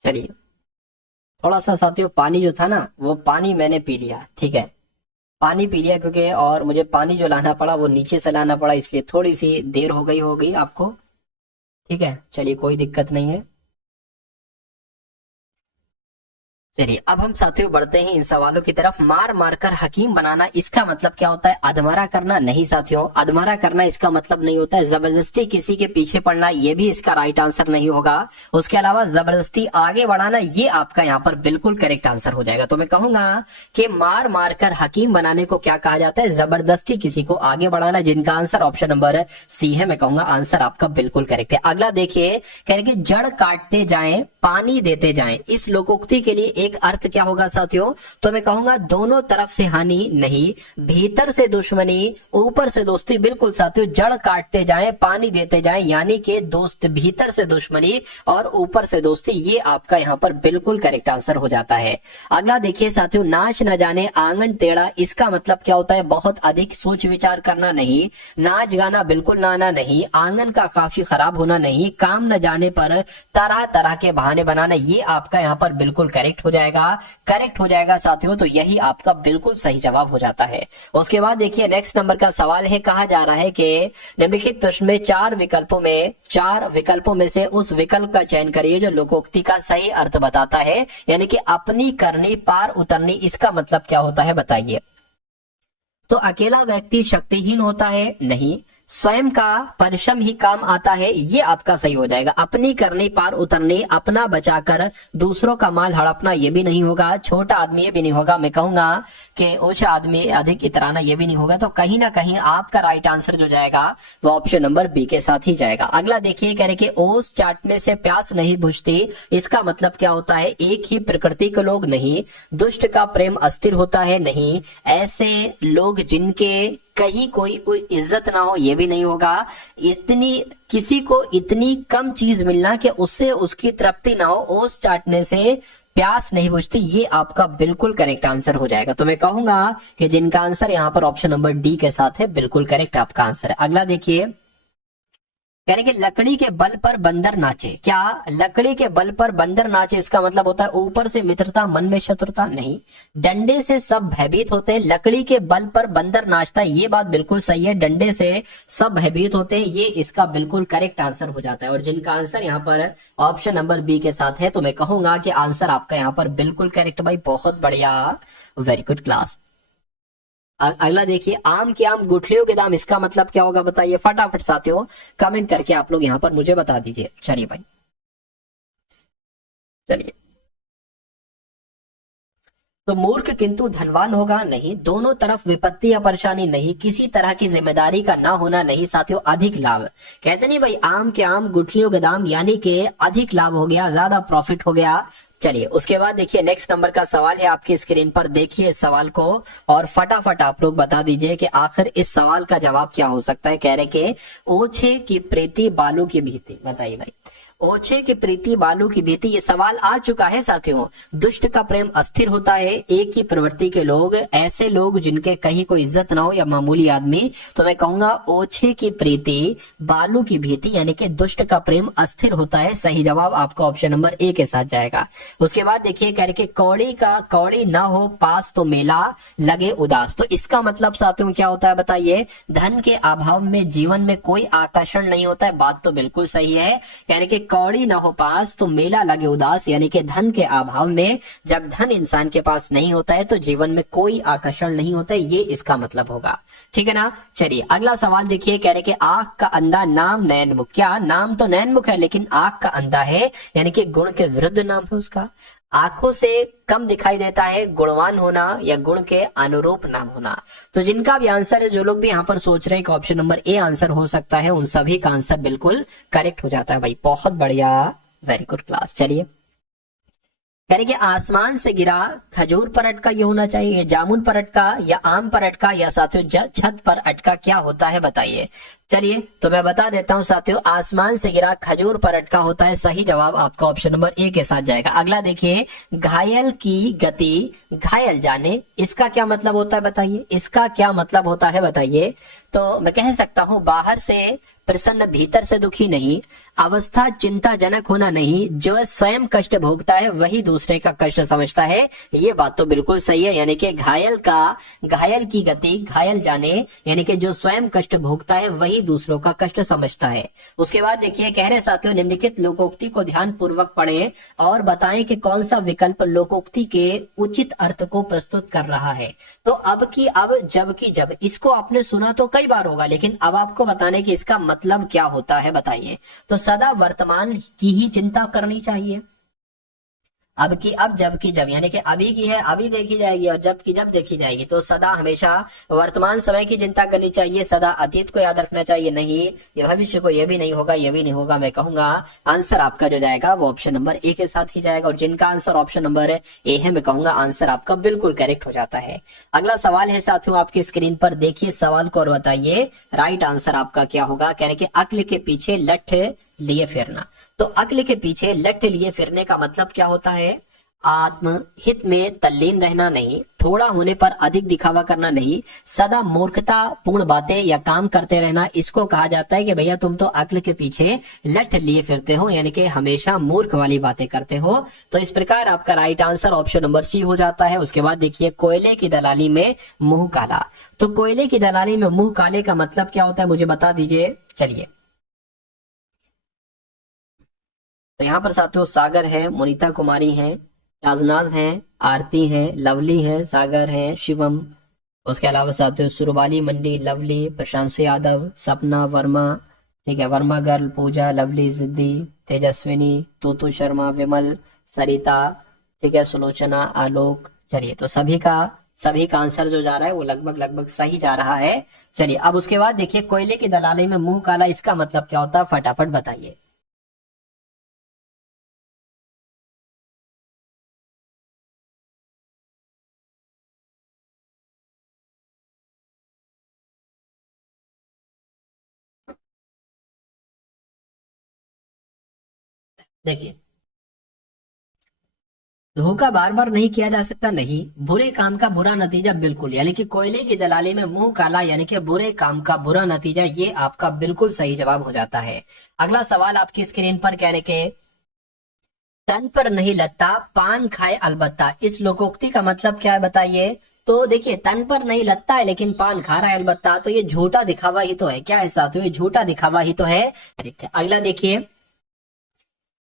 चलिए थोड़ा सा साथियों पानी जो था ना, वो पानी मैंने पी लिया, ठीक है, पानी पी लिया क्योंकि, और मुझे पानी जो लाना पड़ा वो नीचे से लाना पड़ा, इसलिए थोड़ी सी देर हो गई आपको, ठीक है। चलिए कोई दिक्कत नहीं है। चलिए अब हम साथियों बढ़ते हैं इन सवालों की तरफ। मार मारकर हकीम बनाना, इसका मतलब क्या होता है, अधमरा करना नहीं साथियों, अधमरा करना इसका मतलब नहीं होता है जबरदस्ती किसी के पीछे पड़ना, ये भी इसका राइट आंसर नहीं होगा। उसके अलावा जबरदस्ती आगे बढ़ाना, ये आपका यहाँ पर बिल्कुल करेक्ट आंसर हो जाएगा। तो मैं कहूंगा कि मार मारकर हकीम बनाने को क्या कहा जाता है, जबरदस्ती किसी को आगे बढ़ाना, जिनका आंसर ऑप्शन नंबर सी है। मैं कहूंगा आंसर आपका बिल्कुल करेक्ट है। अगला देखिए, कह रहे कि जड़ काटते जाएं पानी देते जाएं, इस लोकोक्ति के लिए एक अर्थ क्या होगा साथियों, तो मैं कहूंगा दोनों तरफ से हानि नहीं, भीतर से दुश्मनी ऊपर से दोस्ती। बिल्कुल साथियों, जड़ काटते जाएं पानी देते जाएं, यानी कि दोस्त भीतर से दुश्मनी और ऊपर से दोस्ती, ये आपका यहाँ पर बिल्कुल करेक्ट आंसर हो जाता है। अगला देखिए साथियों, नाच न जाने आंगन टेढ़ा, इसका मतलब क्या होता है, बहुत अधिक सोच विचार करना नहीं, नाच गाना बिल्कुल ना आना नहीं, आंगन का काफी खराब होना नहीं, काम न जाने पर तरह तरह के बहाने बनाना, ये आपका यहाँ पर बिल्कुल करेक्ट हो जाएगा साथियों। तो यही आपका बिल्कुल सही जवाब हो जाता है। उसके बाद देखिए नेक्स्ट नंबर का सवाल है, कहा जा रहा है कि निम्नलिखित प्रश्न में चार विकल्पों में से उस विकल्प का चयन करिए जो लोकोक्ति का सही अर्थ बताता है, यानी कि अपनी करनी पार उतरनी, इसका मतलब क्या होता है बताइए। तो अकेला व्यक्ति शक्तिहीन होता है, नहीं। स्वयं का परिश्रम ही काम आता है, ये आपका सही हो जाएगा। अपनी करनी पार उतरनी, अपना बचाकर दूसरों का माल हड़पना, ये भी नहीं होगा। छोटा आदमी, ये भी नहीं होगा। मैं कहूंगा कि ऊंचा आदमी अधिक इतराना, ये भी नहीं होगा। तो कहीं ना कहीं आपका राइट आंसर जो जाएगा वो ऑप्शन नंबर बी के साथ ही जाएगा। अगला देखिए, कह रहे कि ओस चाटने से प्यास नहीं बुझती, इसका मतलब क्या होता है। एक ही प्रकृति के लोग, नहीं। दुष्ट का प्रेम अस्थिर होता है, नहीं। ऐसे लोग जिनके कहीं कोई इज्जत ना हो, ये भी नहीं होगा। किसी को इतनी कम चीज मिलना कि उससे उसकी तृप्ति ना हो, ओस चाटने से प्यास नहीं बुझती, ये आपका बिल्कुल करेक्ट आंसर हो जाएगा। तो मैं कहूंगा कि जिनका आंसर यहाँ पर ऑप्शन नंबर डी के साथ है, बिल्कुल करेक्ट आपका आंसर है। अगला देखिए, कह रहे कि लकड़ी के बल पर बंदर नाचे, क्या लकड़ी के बल पर बंदर नाचे इसका मतलब होता है ऊपर से मित्रता मन में शत्रुता, नहीं। डंडे से सब भयभीत होते हैं, लकड़ी के बल पर बंदर नाचता है, ये बात बिल्कुल सही है। डंडे से सब भयभीत होते हैं, ये इसका बिल्कुल करेक्ट आंसर हो जाता है। और जिनका आंसर यहाँ पर ऑप्शन नंबर बी के साथ है, तो मैं कहूंगा कि आंसर आपका यहाँ पर बिल्कुल करेक्ट भाई, बहुत बढ़िया, वेरी गुड क्लास। अगला देखिए, आम के आम गुठलियों के दाम, इसका मतलब क्या होगा बताइए फटाफट साथियों, कमेंट करके आप लोग यहाँ पर मुझे बता दीजिए। चलिए भाई, चलिए। तो मूर्ख किंतु धनवान होगा, नहीं। दोनों तरफ विपत्ति या परेशानी, नहीं। किसी तरह की जिम्मेदारी का ना होना, नहीं साथियों। अधिक लाभ, कहते नहीं भाई आम के आम गुठलियों के दाम, यानी कि अधिक लाभ हो गया, ज्यादा प्रॉफिट हो गया। चलिए उसके बाद देखिए नेक्स्ट नंबर का सवाल है आपकी स्क्रीन पर, देखिए इस सवाल को और फटाफट आप लोग बता दीजिए कि आखिर इस सवाल का जवाब क्या हो सकता है। कह रहे कि ओछे की प्रीति बालू की भीति, बताइए भाई। ओछे की प्रीति बालू की भीति, ये सवाल आ चुका है साथियों। दुष्ट का प्रेम अस्थिर होता है, एक ही प्रवृत्ति के लोग, ऐसे लोग जिनके कहीं कोई इज्जत ना हो या मामूली आदमी। तो मैं कहूंगा ओछे की प्रीति बालू की भीति, यानी कि दुष्ट का प्रेम अस्थिर होता है, सही जवाब आपका ऑप्शन नंबर ए के साथ जाएगा। उसके बाद देखिए, कह रहे कि कौड़ी ना हो पास तो मेला लगे उदास, तो इसका मतलब साथियों क्या होता है बताइए। धन के अभाव में जीवन में कोई आकर्षण नहीं होता है, बात तो बिल्कुल सही है। यानी कि कौड़ी ना हो पास तो मेला लगे उदास, यानी कि धन के अभाव में जब धन इंसान के पास नहीं होता है तो जीवन में कोई आकर्षण नहीं होता है, ये इसका मतलब होगा। ठीक है ना। चलिए अगला सवाल देखिए, कह रहे कि आंख का अंधा नाम नयनमुख, क्या नाम तो नयनमुख है लेकिन आंख का अंधा है, यानी कि गुण के विरुद्ध नाम है उसका। आंखों से कम दिखाई देता है, गुणवान होना या गुण के अनुरूप नाम होना। तो जिनका भी आंसर है, जो लोग भी यहाँ पर सोच रहे हैं कि ऑप्शन नंबर ए आंसर हो सकता है, उन सभी का आंसर बिल्कुल करेक्ट हो जाता है भाई, बहुत बढ़िया, वेरी गुड क्लास। चलिए कह रहे कि आसमान से गिरा खजूर पर अटका, ये होना चाहिए जामुन पर अटका या आम पर अटका या साथियों छत पर अटका, क्या होता है बताइए। चलिए तो मैं बता देता हूं साथियों, आसमान से गिरा खजूर पर अटका होता है, सही जवाब आपका ऑप्शन नंबर ए के साथ जाएगा। अगला देखिए, घायल की गति घायल जाने, इसका क्या मतलब होता है बताइए, इसका क्या मतलब होता है बताइए। तो मैं कह सकता हूं बाहर से प्रसन्न भीतर से दुखी, नहीं। अवस्था चिंताजनक होना, नहीं। जो स्वयं कष्ट भोगता है वही दूसरे का कष्ट समझता है, ये बात तो बिल्कुल सही है। यानी कि घायल की गति घायल जाने, यानी कि जो स्वयं कष्ट भोगता है वही दूसरों का कष्ट समझता है। उसके बाद देखिए, कह रहे साथियों निम्नलिखित लोकोक्ति को ध्यान पूर्वक पढ़ें और बताएं कि कौन सा विकल्प लोकोक्ति के उचित अर्थ को प्रस्तुत कर रहा है। तो अब जब की जब, इसको आपने सुना तो कई बार होगा, लेकिन अब आपको बताने की इसका मतलब क्या होता है बताइए। तो सदा वर्तमान की ही चिंता करनी चाहिए, अब की अब जब की जब, यानी कि अभी की है अभी देखी जाएगी और जब की जब देखी जाएगी। तो सदा हमेशा वर्तमान समय की चिंता करनी चाहिए, सदा अतीत को याद रखना चाहिए, नहीं। ये भविष्य को, ये भी नहीं होगा, ये भी नहीं होगा। मैं कहूंगा आंसर आपका जो जाएगा वो ऑप्शन नंबर ए के साथ ही जाएगा। और जिनका आंसर ऑप्शन नंबर ए है, मैं कहूंगा आंसर आपका बिल्कुल करेक्ट हो जाता है। अगला सवाल है साथियों आपकी स्क्रीन पर, देखिए सवाल को और बताइए राइट आंसर आपका क्या होगा। कह रहे कि अक्ल के पीछे लठ लिए फिरना, तो अक्ल के पीछे लठ लिए फिरने का मतलब क्या होता है। आत्महित में तल्लीन रहना नहीं, थोड़ा होने पर अधिक दिखावा करना नहीं, सदा मूर्खता पूर्ण बातें या काम करते रहना, इसको कहा जाता है कि भैया तुम तो अक्ल के पीछे लठ लिए फिरते हो, यानी कि हमेशा मूर्ख वाली बातें करते हो। तो इस प्रकार आपका right answer option number C हो जाता है। उसके बाद देखिए कोयले की दलाली में मुंह काला। तो कोयले की दलाली में मुंह काले का मतलब क्या होता है, मुझे बता दीजिए। चलिए, तो यहाँ पर साथियों सागर है, मुनीता कुमारी है, शाजनाज हैं, आरती हैं, लवली हैं, सागर हैं, शिवम। उसके अलावा साथियों सुरबाली मंडी, लवली, प्रशांशु यादव, सपना वर्मा, ठीक है, वर्मा गर्ल, पूजा, लवली, जिद्दी, तेजस्विनी, तूतू शर्मा, विमल, सरिता, ठीक है, सुलोचना, आलोक। चलिए, तो सभी का आंसर जो जा रहा है वो लगभग लगभग सही जा रहा है। चलिए, अब उसके बाद देखिए कोयले की दलाली में मुंह काला, इसका मतलब क्या होता है, फटाफट बताइए। देखिए, धोखा बार बार नहीं किया जा सकता, नहीं। बुरे काम का बुरा नतीजा, बिल्कुल, यानी कि कोयले की दलाली में मुंह काला, यानी कि बुरे काम का बुरा नतीजा, ये आपका बिल्कुल सही जवाब हो जाता है। अगला सवाल आपकी स्क्रीन पर, कहने के तन पर नहीं लगता पान खाए अलबत्ता, इस लोकोक्ति का मतलब क्या है बताइए। तो देखिए, तन पर नहीं लगता है लेकिन पान खा रहा है अलबत्ता, तो ये झूठा दिखावा ही तो है। क्या है साथियों, ये झूठा दिखावा ही तो है। अगला देखिए,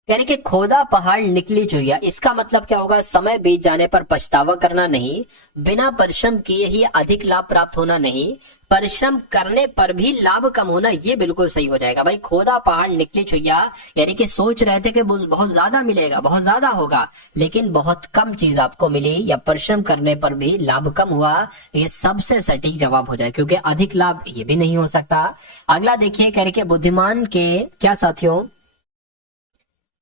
यानी कि खोदा पहाड़ निकली चुहिया, इसका मतलब क्या होगा, समय बीत जाने पर पछतावा करना नहीं, बिना परिश्रम किए ही अधिक लाभ प्राप्त होना नहीं, परिश्रम करने पर भी लाभ कम होना, ये बिल्कुल सही हो जाएगा भाई। खोदा पहाड़ निकली चुहिया, यानी कि सोच रहे थे कि बहुत ज्यादा मिलेगा, बहुत ज्यादा होगा, लेकिन बहुत कम चीज आपको मिली, या परिश्रम करने पर भी लाभ कम हुआ, ये सबसे सटीक जवाब हो जाए, क्योंकि अधिक लाभ ये भी नहीं हो सकता। अगला देखिए, कह रहे कि बुद्धिमान के क्या साथियों,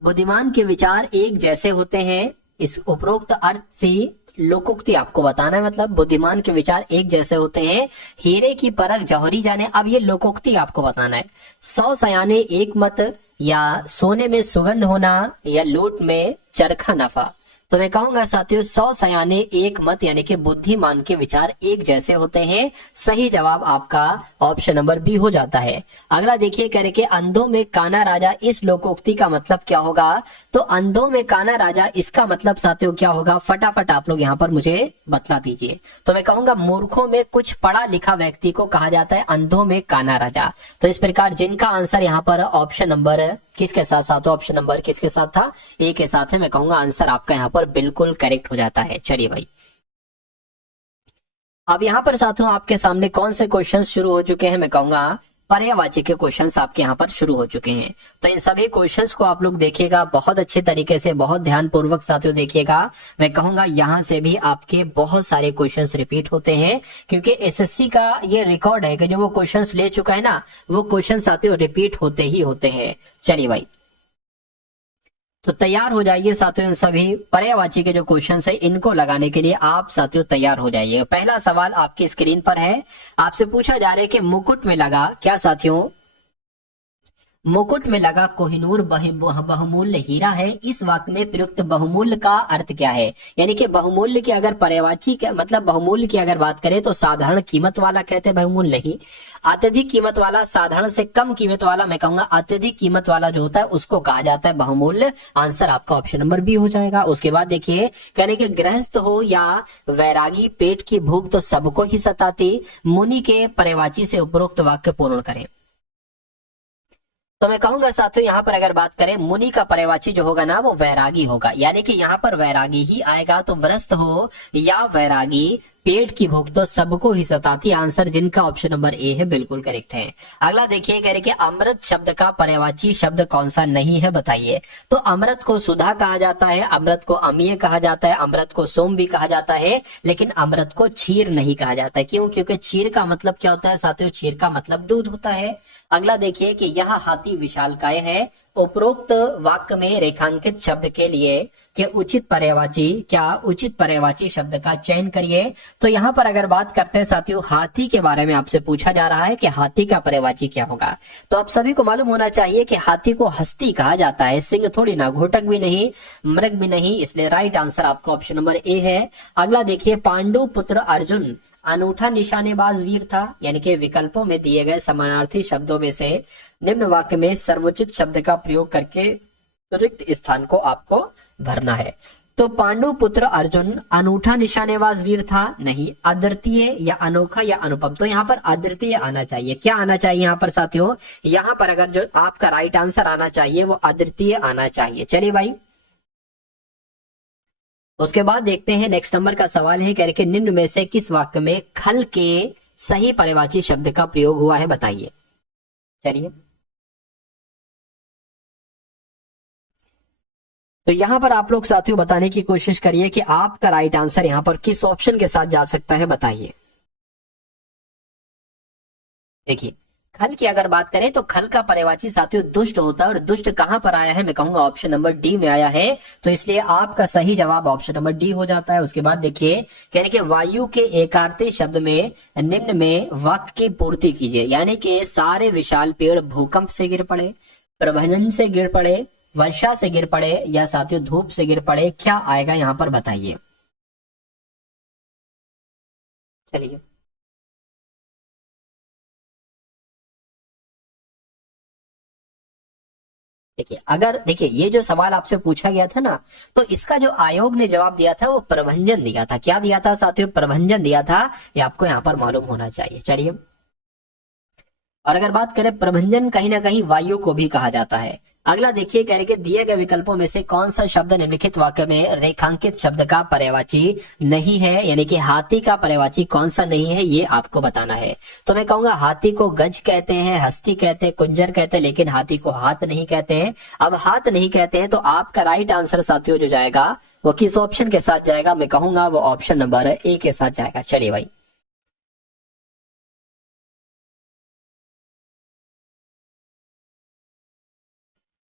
बुद्धिमान के विचार एक जैसे होते हैं, इस उपरोक्त अर्थ से लोकोक्ति आपको बताना है, मतलब बुद्धिमान के विचार एक जैसे होते हैं, हीरे की परख जौहरी जाने, अब ये लोकोक्ति आपको बताना है। 100 सयाने एक मत, या सोने में सुगंध होना, या लूट में चरखा नफा। तो मैं कहूंगा साथियों 100 सयाने एक मत, यानी कि बुद्धिमान के विचार एक जैसे होते हैं। सही जवाब आपका ऑप्शन नंबर बी हो जाता है। अगला देखिए, कह रहे कि अंधों में काना राजा, इस लोकोक्ति का मतलब क्या होगा। तो अंधों में काना राजा, इसका मतलब साथियों क्या होगा, फटाफट आप लोग यहाँ पर मुझे बतला दीजिए। तो मैं कहूंगा मूर्खों में कुछ पढ़ा लिखा व्यक्ति को कहा जाता है अंधों में काना राजा। तो इस प्रकार जिनका आंसर यहाँ पर ऑप्शन नंबर किसके साथ साथ, ऑप्शन नंबर किसके साथ था, ए के साथ है। मैं कहूंगा आंसर आपका यहाँ पर बिल्कुल करेक्ट हो जाता है। चलिए भाई, अब यहाँ पर साथियों आपके सामने कौन से क्वेश्चन शुरू हो चुके हैं, मैं कहूंगा पर्यायवाची के क्वेश्चंस आपके यहाँ पर शुरू हो चुके हैं। तो इन सभी क्वेश्चंस को आप लोग देखिएगा बहुत अच्छे तरीके से, बहुत ध्यानपूर्वक साथियों देखिएगा। मैं कहूंगा यहाँ से भी आपके बहुत सारे क्वेश्चंस रिपीट होते हैं, क्योंकि एसएससी का ये रिकॉर्ड है कि जो वो क्वेश्चंस ले चुका है ना, वो क्वेश्चन साथियों रिपीट होते ही होते हैं। चलिए भाई, तो तैयार हो जाइए साथियों, इन सभी पर्यायवाची के जो क्वेश्चन है इनको लगाने के लिए आप साथियों तैयार हो जाइए। पहला सवाल आपकी स्क्रीन पर है, आपसे पूछा जा रहा है कि मुकुट में लगा क्या साथियों, मुकुट में लगा कोहिनूर बहुमूल्य हीरा है, इस वाक्य में प्रयुक्त बहुमूल्य का अर्थ क्या है। यानी कि बहुमूल्य की अगर पर्यायवाची मतलब बहुमूल्य की अगर बात करें तो साधारण कीमत वाला कहते हैं बहुमूल्य नहीं, अत्यधिक कीमत वाला, साधारण से कम कीमत वाला, मैं कहूंगा अत्यधिक कीमत वाला जो होता है उसको कहा जाता है बहुमूल्य। आंसर आपका ऑप्शन नंबर बी हो जाएगा। उसके बाद देखिए, कहने के गृहस्थ हो या वैरागी, पेट की भूख तो सबको ही सताती, मुनि के पर्यायवाची से उपरोक्त वाक्य पूर्ण करें। तो मैं कहूंगा साथियों यहाँ पर अगर बात करें, मुनि का पर्यायवाची जो होगा ना वो वैरागी होगा, यानी कि यहाँ पर वैरागी ही आएगा। तो व्रस्त हो या वैरागी, पेट की भूख तो सबको ही सताती, आंसर जिनका ऑप्शन नंबर ए है बिल्कुल करेक्ट है। अगला देखिए, कह रहे कि अमृत शब्द का पर्यायवाची शब्द कौन सा नहीं है बताइए। तो अमृत को सुधा कहा जाता है, अमृत को अमीय कहा जाता है, अमृत को सोम भी कहा जाता है, लेकिन अमृत को क्षीर नहीं कहा जाता है। क्यों? क्योंकि क्षीर का मतलब क्या होता है साथियों, क्षीर का मतलब दूध होता है। अगला देखिए कि यह हाथी विशालकाय है, उपरोक्त वाक्य में रेखांकित शब्द के लिए कि उचित पर्यायवाची, क्या उचित पर्यायवाची शब्द का चयन करिए। तो यहाँ पर अगर बात करते हैं साथियों, हाथी के बारे में आपसे पूछा जा रहा है कि हाथी का पर्यायवाची क्या होगा। तो आप सभी को मालूम होना चाहिए कि हाथी को हस्ती कहा जाता है, सिंह थोड़ी ना, घोटक भी नहीं, मृग भी नहीं, इसलिए राइट आंसर आपको ऑप्शन नंबर ए है। अगला देखिए, पांडु पुत्र अर्जुन अनूठा निशानेबाज वीर था, यानी कि विकल्पों में दिए गए समानार्थी शब्दों में से निम्न वाक्य में सर्वोचित शब्द का प्रयोग करके रिक्त स्थान को आपको भरना है। तो पांडु पुत्र अर्जुन अनूठा निशानेबाज वीर था, नहीं, अद्वितीय या अनोखा या अनुपम। तो यहाँ पर अद्वितीय आना चाहिए। क्या आना चाहिए यहाँ पर साथियों, यहाँ पर अगर जो आपका राइट आंसर आना चाहिए वो अद्वितीय आना चाहिए। चलिए भाई, उसके बाद देखते हैं नेक्स्ट नंबर का सवाल है, कह रहे कि निम्न में से किस वाक्य में खल के सही पर्यायवाची शब्द का प्रयोग हुआ है, बताइए। चलिए, तो यहां पर आप लोग साथियों बताने की कोशिश करिए कि आपका राइट आंसर यहां पर किस ऑप्शन के साथ जा सकता है, बताइए। देखिए, खल की अगर बात करें तो खल का पर्यायवाची साथियों दुष्ट होता है, और दुष्ट कहां पर आया है, मैं कहूंगा ऑप्शन नंबर डी में आया है। तो इसलिए आपका सही जवाब ऑप्शन नंबर डी हो जाता है। उसके बाद देखिए, कहने के वायु के एकार्थी शब्द में निम्न में वाक्य की पूर्ति कीजिए, यानी कि सारे विशाल पेड़ भूकंप से गिर पड़े, प्रभंजन से गिर पड़े, वर्षा से गिर पड़े, या साथियों धूप से गिर पड़े, क्या आएगा यहां पर, बताइए। चलिए, देखिए, अगर देखिए ये जो सवाल आपसे पूछा गया था ना, तो इसका जो आयोग ने जवाब दिया था वो प्रभंजन दिया था। क्या दिया था साथियों, प्रभंजन दिया था। ये आपको यहाँ पर मालूम होना चाहिए। चलिए, और अगर बात करें, प्रभंजन कहीं ना कहीं वायु को भी कहा जाता है। अगला देखिए, कह रहे कि दिए गए विकल्पों में से कौन सा शब्द निम्नलिखित वाक्य में रेखांकित शब्द का पर्यायवाची नहीं है, यानी कि हाथी का पर्यायवाची कौन सा नहीं है, ये आपको बताना है। तो मैं कहूंगा हाथी को गज कहते हैं, हस्ती कहते हैं, कुंजर कहते हैं, लेकिन हाथी को हाथ नहीं कहते हैं। अब हाथ नहीं कहते हैं तो आपका राइट आंसर साथियों जो जाएगा वो किस ऑप्शन के साथ जाएगा, मैं कहूंगा वो ऑप्शन नंबर ए के साथ जाएगा। चलिए भाई,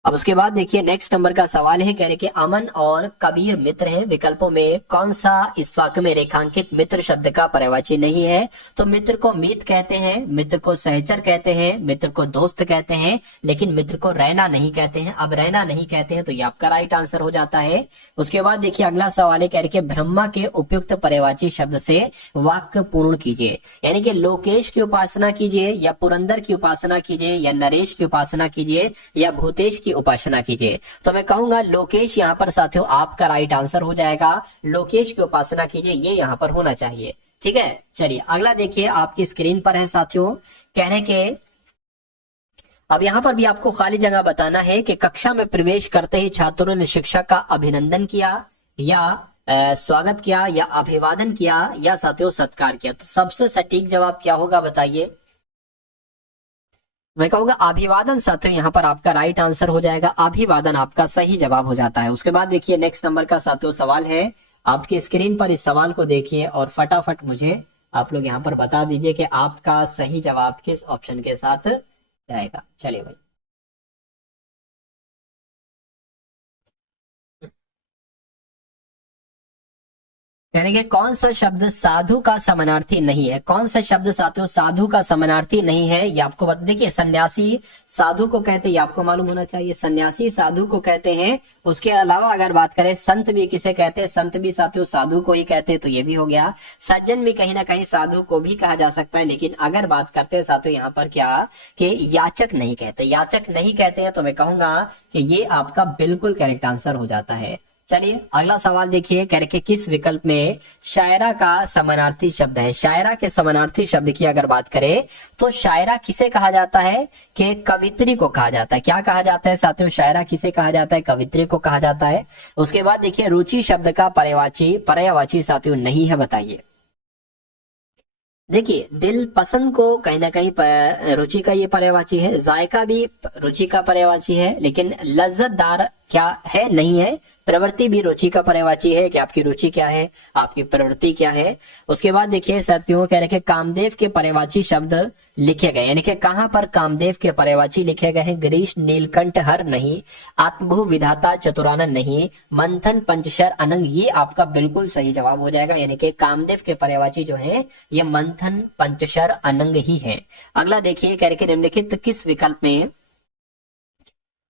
अब उसके बाद देखिए नेक्स्ट नंबर का सवाल है, कह रहे कि अमन और कबीर मित्र हैं, विकल्पों में कौन सा इस वाक्य में रेखांकित मित्र शब्द का पर्यायवाची नहीं है। तो मित्र को मीत कहते हैं, मित्र को सहचर कहते हैं, मित्र को दोस्त कहते हैं, लेकिन मित्र को रहना नहीं कहते हैं। अब रहना नहीं कहते हैं तो ये आपका राइट आंसर हो जाता है। उसके बाद देखिए अगला सवाल है, कह रहे कि ब्रह्मा के उपयुक्त पर्यायवाची शब्द से वाक्य पूर्ण कीजिए, यानी कि लोकेश की उपासना कीजिए, या पुरंदर की उपासना कीजिए, या नरेश की उपासना कीजिए, या भूतेश की उपासना कीजिए। तो मैं कहूंगा लोकेश यहाँ पर साथियों आपका राइट आंसर हो जाएगा। लोकेश की उपासना कीजिए, ये यहाँ पर होना चाहिए। ठीक है, चलिए अगला देखिए, आपकी स्क्रीन पर है साथियों, कहने के अब यहाँ पर भी आपको खाली जगह बताना है कि कक्षा में प्रवेश करते ही छात्रों ने शिक्षक का अभिनंदन किया, या स्वागत किया, या अभिवादन किया, या साथियों सत्कार किया। तो सबसे सटीक जवाब क्या होगा, बताइए। मैं कहूंगा अभिवादन साथियों यहाँ पर आपका राइट आंसर हो जाएगा। अभिवादन आपका सही जवाब हो जाता है। उसके बाद देखिए नेक्स्ट नंबर का साथियों सवाल है, आपकी स्क्रीन पर इस सवाल को देखिए और फटाफट मुझे आप लोग यहाँ पर बता दीजिए कि आपका सही जवाब किस ऑप्शन के साथ जाएगा। चलिए भाई, यानी कि कौन सा शब्द साधु का समानार्थी नहीं है। कौन सा शब्द साथियों साधु का समानार्थी नहीं है, ये आपको बता। देखिए, सन्यासी साधु को कहते हैं, ये आपको मालूम होना चाहिए। सन्यासी साधु को कहते हैं। उसके अलावा अगर बात करें, संत भी किसे कहते हैं, संत भी साथियों साधु को ही कहते हैं, तो ये भी हो गया। सज्जन भी कहीं ना कहीं साधु को भी कहा जा सकता है, लेकिन अगर बात करते हैं साथियों यहाँ पर क्या कि याचक नहीं कहते, याचक नहीं कहते हैं, तो मैं कहूंगा कि ये आपका बिल्कुल करेक्ट आंसर हो जाता है। चलिए अगला सवाल देखिए, कह रहे कि किस विकल्प में शायरा का समानार्थी शब्द है। शायरा के समानार्थी शब्द की अगर बात करें तो शायरा किसे कहा जाता है, कि कवित्री को कहा जाता है। क्या कहा जाता है साथियों, शायरा किसे कहा जाता है, कवित्री को कहा जाता है। उसके बाद देखिए रुचि शब्द का पर्यायवाची साथियों नहीं है, बताइए। देखिए, दिल पसंद को कहीं ना कहीं रुचि का ये पर्यायवाची है, जायका भी रुचि का पर्यायवाची है, लेकिन लज्जतदार क्या है, नहीं है। प्रवृत्ति भी रुचि का पर्यायवाची है कि आपकी रुचि क्या है, आपकी प्रवृत्ति क्या है। उसके बाद देखिए साथियों कह रहे कि कामदेव के पर्यायवाची शब्द लिखे गए, यानी कि कहां पर कामदेव के पर्यायवाची लिखे गए हैं। गिरीश नीलकंठ हर नहीं, आत्मभू विधाता चतुरानन नहीं, मंथन पंचशर अनंग, ये आपका बिल्कुल सही जवाब हो जाएगा। यानी कि कामदेव के पर्यायवाची जो है ये मंथन पंचशर अनंग ही है। अगला देखिए कह रहे कि निम्नलिखित किस विकल्प में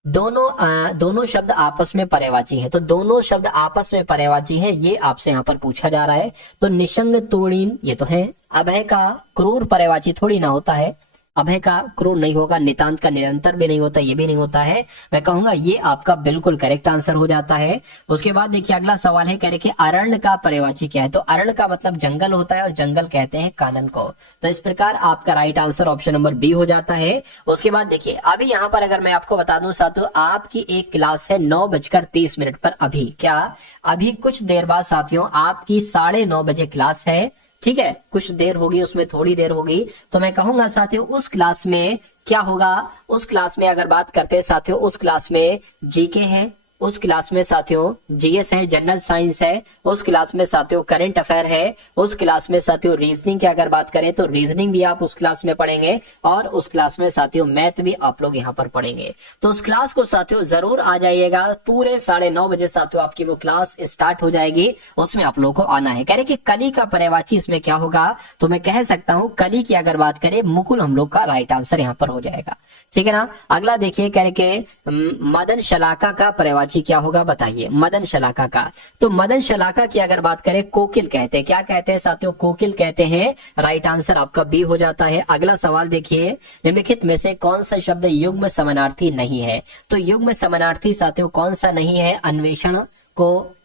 दोनों शब्द आपस में पर्यायवाची है। तो दोनों शब्द आपस में पर्यायवाची है, ये आपसे यहाँ पर पूछा जा रहा है। तो निशंग तुरीन ये तो है। अभय का क्रूर पर्यायवाची थोड़ी ना होता है, अभय का क्रूर नहीं होगा, नितांत का निरंतर भी नहीं होता, ये भी नहीं होता है। मैं कहूंगा ये आपका बिल्कुल करेक्ट आंसर हो जाता है। उसके बाद देखिए अगला सवाल है, कह रहे कि अरण्य का पर्यायवाची क्या है। तो अरण्य का मतलब जंगल होता है और जंगल कहते हैं कानन को। तो इस प्रकार आपका right answer option number B हो जाता है। उसके बाद देखिए अभी यहाँ पर अगर मैं आपको बता दूं साथियों, आपकी एक क्लास है 9:30 पर। अभी क्या, अभी कुछ देर बाद साथियों आपकी 9:30 बजे क्लास है, ठीक है। कुछ देर होगी, उसमें थोड़ी देर होगी। तो मैं कहूंगा साथियों उस क्लास में क्या होगा, उस क्लास में अगर बात करते हैं साथियों, उस क्लास में जीके है, उस क्लास में साथियों जीएस है, जनरल साइंस है, उस क्लास में साथियों करंट अफेयर है, उस क्लास में साथियों रीजनिंग की अगर बात करें तो रीजनिंग भी आप उस क्लास में पढ़ेंगे, और उस क्लास में साथियों मैथ भी आप लोग यहाँ पर पढ़ेंगे। तो उस क्लास को साथियों जरूर आ जाइएगा। पूरे 9:30 बजे साथियों आपकी वो क्लास स्टार्ट हो जाएगी, उसमें आप लोगों को आना है। कह रहे कि कली का पर्यायवाची इसमें क्या होगा, तो मैं कह सकता हूं कली की अगर बात करें मुकुल हम लोग का राइट आंसर यहाँ पर हो जाएगा, ठीक है ना। अगला देखिए कह रहे कि मदन शलाका का पर्यायवाची क्या होगा, बताइए। मदन शलाका का, तो मदन शलाका की अगर बात करें कोकिल कहते हैं। क्या कहते हैं साथियों, कोकिल कहते हैं। राइट आंसर आपका बी हो जाता है। अगला सवाल देखिए, निम्नलिखित में से कौन सा शब्द युग्म समानार्थी नहीं है। तो युग्म समानार्थी साथियों कौन सा नहीं है, अन्वेषण को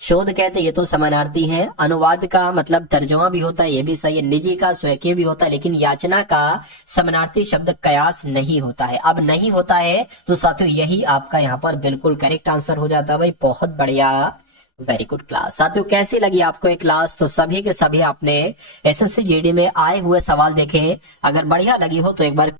शोध कहते हैं, ये तो समानार्थी है। अनुवाद का मतलब तर्जुमा भी होता है, ये भी सही है। निजी का स्वकीय भी होता है, लेकिन याचना का समानार्थी शब्द कयास नहीं होता है। अब नहीं होता है तो साथियों यही आपका यहाँ पर बिल्कुल करेक्ट आंसर हो जाता है। भाई बहुत बढ़िया, वेरी गुड क्लास। साथियों कैसी लगी आपको एक क्लास, तो सभी के सभी आपने एसएससी जीडी में आए हुए सवाल देखे। अगर बढ़िया लगी हो तो एक बार